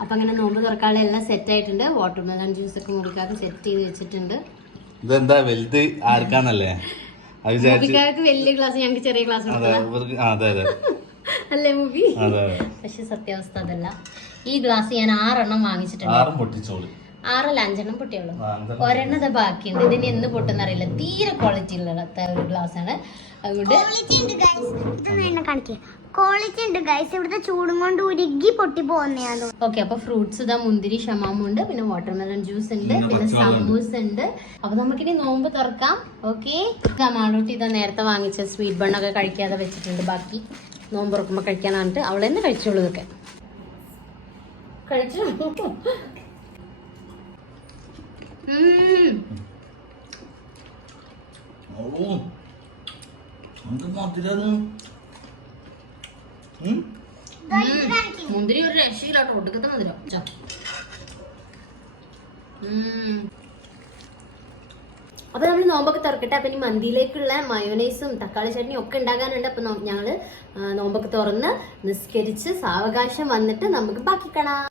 അപ്പൊ അങ്ങനെ നോമ്പ് തുറക്കാനുള്ള എല്ലാം സെറ്റ് ആയിട്ടുണ്ട്. വാട്ടർമെലൺ ജ്യൂസ് ഒക്കെ മുറിക്കാതെ സെറ്റ് ചെയ്ത് വെച്ചിട്ടുണ്ട്. ഇതെന്താ വലുത് ആർക്കാന്നല്ലേ? മൂവിക്കാർക്ക് വലിയ ഗ്ലാസ്, ഞങ്ങൾക്ക് ചെറിയ ഗ്ലാസ് അല്ലേ മൂവി? പക്ഷെ സത്യാവസ്ഥ അതല്ല. ഈ ഗ്ലാസ് ഞാൻ 6 എണ്ണം വാങ്ങിച്ചിട്ടുണ്ട്. 6 5 പൊട്ടിയുള്ളൂ. ഒരെണ്ണത് ബാക്കിയുണ്ട്. ഇതിന് എന്ന് പൊട്ടുന്നറിയില്ല. തീരെ ക്വാളിറ്റി ഉള്ള ഒരു ഗ്ലാസ് ആണ്. അതുകൊണ്ട് ക്വാളിറ്റി ഉണ്ട് ഗൈസ്. ഇവിടുത്തെ ചൂടും കൊണ്ട് ഉരുകി പൊട്ടി പോകുന്നതാണ്. ഓക്കെ, അപ്പൊ ഫ്രൂട്ട്സ് ഇതാ മുന്തിരി ഷമാമുണ്ട്, പിന്നെ വാട്ടർമെലൺ ജ്യൂസ് ഉണ്ട്, പിന്നെ സമൂസ ഉണ്ട്. അപ്പൊ നമുക്കിനി നോമ്പ് തുറക്കാം. ഓക്കെ, മാളൂട്ടി ഇതാ നേരത്തെ വാങ്ങിച്ച സ്വീറ്റ് ബണ്ണൊക്കെ കഴിക്കാതെ വെച്ചിട്ടുണ്ട്. ബാക്കി നോമ്പ് തുറക്കുമ്പോ കഴിക്കാനായിട്ട് അവൾ തന്നെ കഴിച്ചോളൂ. ഇതൊക്കെ കഴിച്ചു. മുന്തിരി ഒരു രക്ഷയില്ലാട്ടോ, ഒടുക്കത്തെ മധുരം. അപ്പൊ നമ്മൾ നോമ്പൊക്കെ തുറക്കട്ടെ. അപ്പൊ ഇനി മന്തിയിലേക്കുള്ള മയോനൈസും തക്കാളി ചട്നിയും ഒക്കെ ഉണ്ടാകാനുണ്ട്. അപ്പൊ ഞങ്ങള് നോമ്പൊക്കെ തുറന്ന് നിസ്കരിച്ച് സാവകാശം വന്നിട്ട് നമുക്ക് ബാക്കി കാണാം.